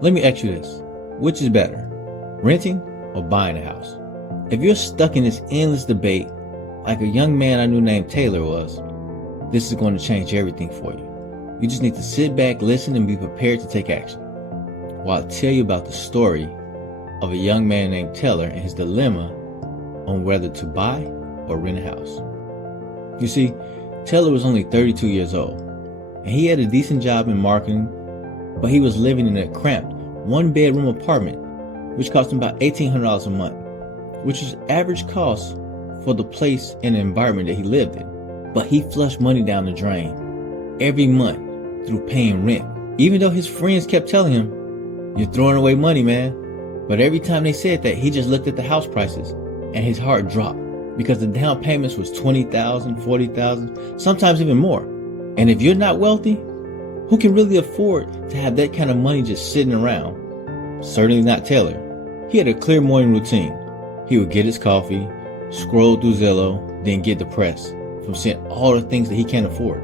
Let me ask you this. Which is better, renting or buying a house? If you're stuck in this endless debate, like a young man I knew named Taylor was, this is going to change everything for you. You just need to sit back, listen, and be prepared to take action. While I'll tell you about the story of a young man named Taylor and his dilemma on whether to buy or rent a house. You see, Taylor was only 32 years old, and he had a decent job in marketing, but he was living in a cramped one-bedroom apartment, which cost him about $1,800 a month, which is average cost for the place and the environment that he lived in. But he flushed money down the drain every month through paying rent, even though his friends kept telling him, "You're throwing away money, man." But every time they said that, he just looked at the house prices and his heart dropped because the down payments was $20,000, $40,000, sometimes even more. And if you're not wealthy, who can really afford to have that kind of money just sitting around? Certainly not Taylor. He had a clear morning routine. He would get his coffee, scroll through Zillow, then get depressed from seeing all the things that he can't afford.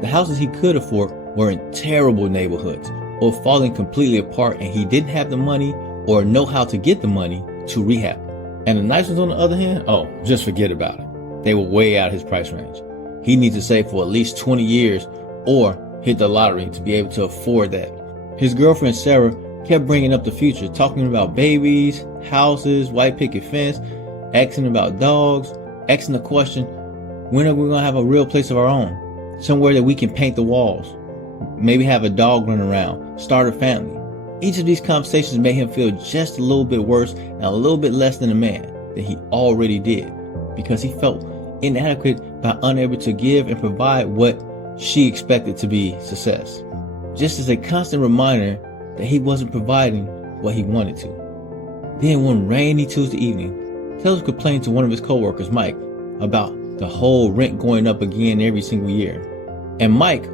The houses he could afford were in terrible neighborhoods or falling completely apart, and he didn't have the money or know how to get the money to rehab. And the nice ones, on the other hand, just forget about it. They were way out of his price range. He needs to save for at least 20 years or hit the lottery to be able to afford that. His girlfriend Sarah kept bringing up the future, talking about babies, houses, white picket fence, asking about dogs, asking the question, when are we going to have a real place of our own? Somewhere that we can paint the walls, maybe have a dog run around, start a family. Each of these conversations made him feel just a little bit worse and a little bit less than a man that he already did, because he felt inadequate by unable to give and provide what she expected to be success. Just as a constant reminder that he wasn't providing what he wanted to. Then one rainy Tuesday evening, Taylor complained to one of his coworkers, Mike, about the whole rent going up again every single year. And Mike,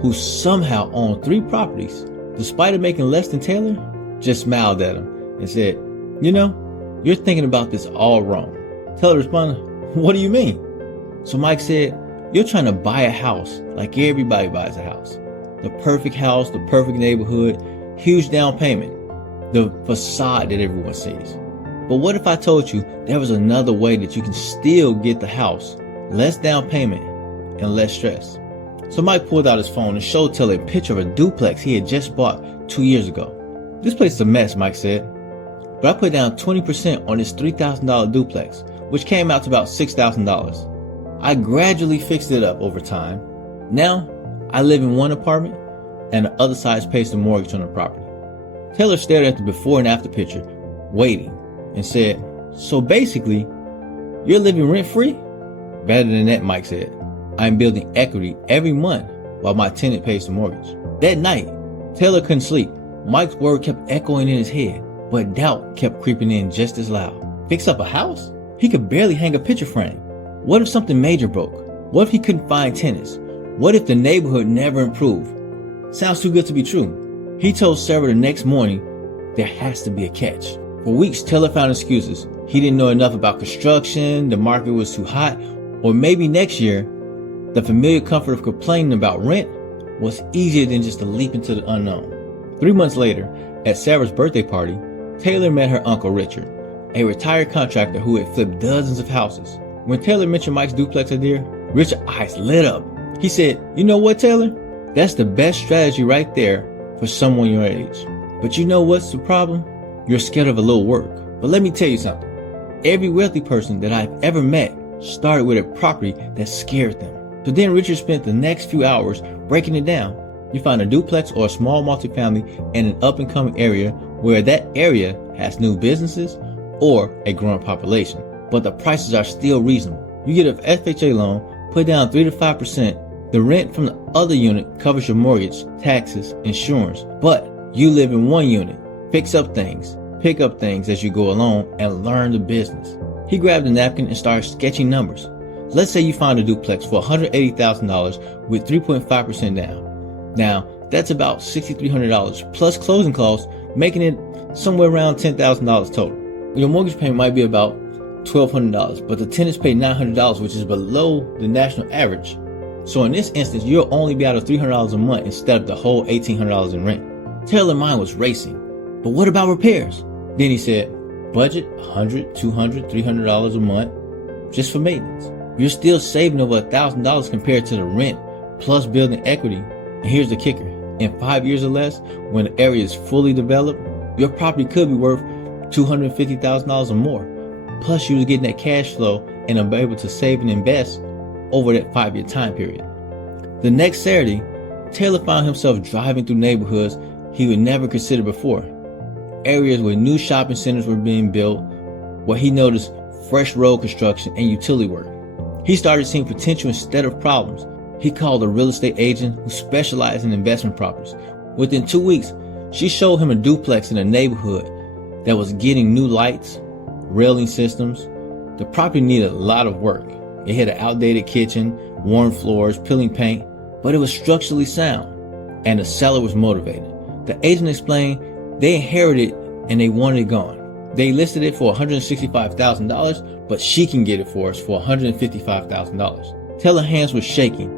who somehow owned 3 properties, despite it making less than Taylor, just smiled at him and said, "You're thinking about this all wrong." Taylor responded, "What do you mean?" So Mike said, "You're trying to buy a house like everybody buys a house. The perfect house, the perfect neighborhood, huge down payment, the facade that everyone sees. But what if I told you there was another way that you can still get the house, less down payment, and less stress?" So Mike pulled out his phone and showed Taylor a picture of a duplex he had just bought 2 years ago. "This place is a mess," Mike said, "but I put down 20% on this $3,000 duplex, which came out to about $6,000. I gradually fixed it up over time. Now, I live in one apartment, and the other side pays the mortgage on the property." Taylor stared at the before and after picture, waiting, and said, "So basically, you're living rent-free?" "Better than that," Mike said. "I'm building equity every month while my tenant pays the mortgage." That night, Taylor couldn't sleep. Mike's word kept echoing in his head, but doubt kept creeping in just as loud. Fix up a house? He could barely hang a picture frame. What if something major broke? What if he couldn't find tenants? What if the neighborhood never improved? Sounds too good to be true. He told Sarah the next morning, there has to be a catch. For weeks, Taylor found excuses. He didn't know enough about construction, the market was too hot, or maybe next year, the familiar comfort of complaining about rent was easier than just a leap into the unknown. 3 months later, at Sarah's birthday party, Taylor met her uncle Richard, a retired contractor who had flipped dozens of houses. When Taylor mentioned Mike's duplex idea, Richard's eyes lit up. He said, "You know what, Taylor? That's the best strategy right there for someone your age. But you know what's the problem? You're scared of a little work. But let me tell you something. Every wealthy person that I've ever met started with a property that scared them." So then Richard spent the next few hours breaking it down. You find a duplex or a small multifamily in an up-and-coming area where that area has new businesses or a growing population, but the prices are still reasonable. You get an FHA loan, put down 3 to 5%. The rent from the other unit covers your mortgage, taxes, insurance, but you live in one unit. Fix up things, pick up things as you go along, and learn the business. He grabbed a napkin and started sketching numbers. Let's say you find a duplex for $180,000 with 3.5% down. Now, that's about $6,300 plus closing costs, making it somewhere around $10,000 total. Your mortgage payment might be about $1,200, but the tenants pay $900, which is below the national average. So in this instance, you'll only be out of $300 a month instead of the whole $1,800 in rent. Taylor's mind was racing. But what about repairs? Then he said, budget $100, $200, $300 a month just for maintenance. You're still saving over $1,000 compared to the rent plus building equity. And here's the kicker. In 5 years or less, when the area is fully developed, your property could be worth $250,000 or more. Plus, you was getting that cash flow and are able to save and invest over that 5-year time period. The next Saturday, Taylor found himself driving through neighborhoods he would never consider before. Areas where new shopping centers were being built, where he noticed fresh road construction and utility work. He started seeing potential instead of problems. He called a real estate agent who specialized in investment properties. Within 2 weeks, she showed him a duplex in a neighborhood that was getting new lights, railing systems. The property needed a lot of work. It had an outdated kitchen, worn floors, peeling paint, but it was structurally sound, and the seller was motivated. The agent explained they inherited and they wanted it gone. They listed it for $165,000, but she can get it for us for $155,000. Taylor's hands were shaking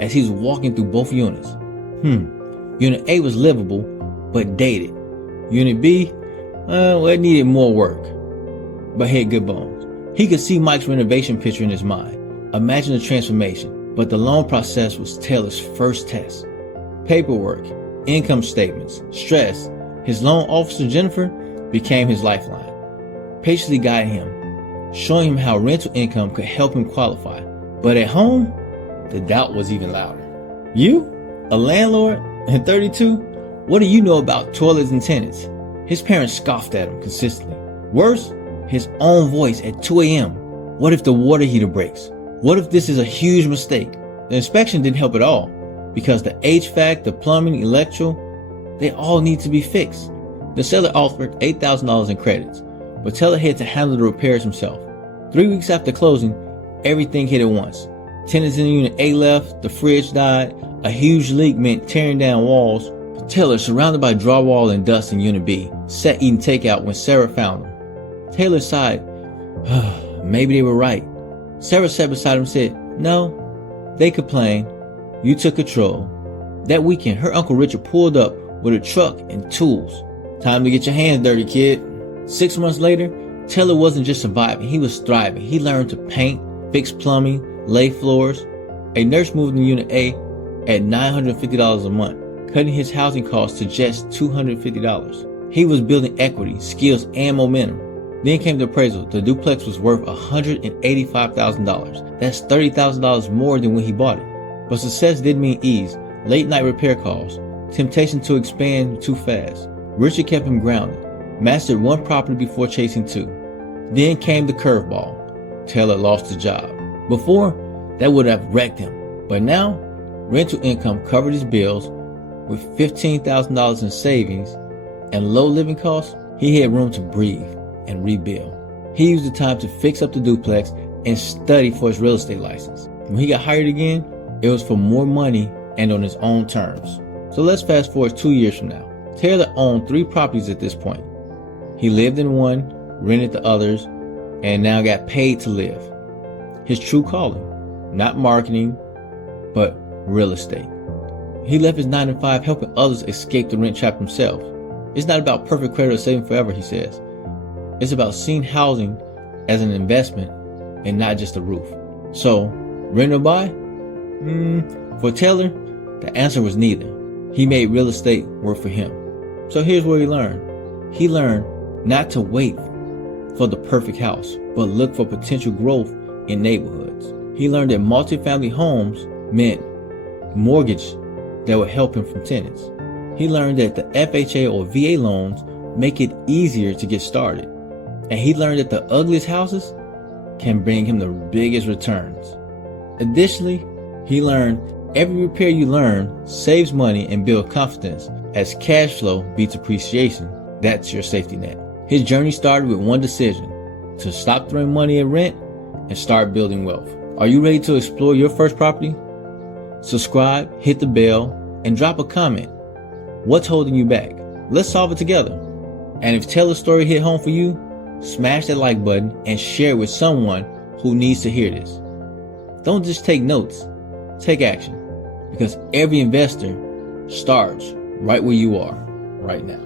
as he was walking through both units. Unit A was livable, but dated. Unit B, it needed more work, but had good bones. He could see Mike's renovation picture in his mind. Imagine the transformation, but the loan process was Taylor's first test. Paperwork, income statements, stress. His loan officer, Jennifer, became his lifeline, patiently guiding him, showing him how rental income could help him qualify. But at home, the doubt was even louder. You, a landlord, and 32? What do you know about toilets and tenants? His parents scoffed at him consistently. Worse, his own voice at 2 a.m. What if the water heater breaks? What if this is a huge mistake? The inspection didn't help at all, because the HVAC, the plumbing, electrical, they all need to be fixed. The seller offered $8,000 in credits, but Taylor had to handle the repairs himself. 3 weeks after closing, everything hit at once. Tenants in Unit A left, the fridge died, a huge leak meant tearing down walls. Taylor, surrounded by drywall and dust in Unit B, sat eating takeout when Sarah found him. Taylor sighed. Maybe they were right. Sarah sat beside him and said, no, they complained. You took control. That weekend, her Uncle Richard pulled up with a truck and tools. Time to get your hands dirty, kid. 6 months later, Taylor wasn't just surviving, he was thriving. He learned to paint, fix plumbing, lay floors. A nurse moved in Unit A at $950 a month, cutting his housing costs to just $250. He was building equity, skills, and momentum. Then came the appraisal. The duplex was worth $185,000. That's $30,000 more than when he bought it. But success didn't mean ease. Late night repair calls, temptation to expand too fast. Richard kept him grounded, mastered one property before chasing two. Then came the curveball. Taylor lost his job. Before, that would have wrecked him. But now, rental income covered his bills. With $15,000 in savings and low living costs, he had room to breathe and rebuild. He used the time to fix up the duplex and study for his real estate license. When he got hired again, it was for more money and on his own terms. So let's fast forward 2 years from now. Taylor owned 3 properties at this point. He lived in one, rented the others, and now got paid to live. His true calling, not marketing, but real estate. He left his 9-to-5 helping others escape the rent trap himself. It's not about perfect credit or saving forever, he says. It's about seeing housing as an investment and not just a roof. So, rent or buy? For Taylor, the answer was neither. He made real estate work for him. So here's what he learned. He learned not to wait for the perfect house, but look for potential growth in neighborhoods. He learned that multifamily homes meant mortgage that would help him from tenants. He learned that the FHA or VA loans make it easier to get started. And he learned that the ugliest houses can bring him the biggest returns. Additionally, he learned every repair you learn saves money and builds confidence as cash flow beats appreciation. That's your safety net. His journey started with one decision: to stop throwing money at rent and start building wealth. Are you ready to explore your first property? Subscribe, hit the bell, and drop a comment. What's holding you back? Let's solve it together. And if Taylor's story hit home for you, smash that like button and share it with someone who needs to hear this. Don't just take notes, take action, because every investor starts right where you are right now.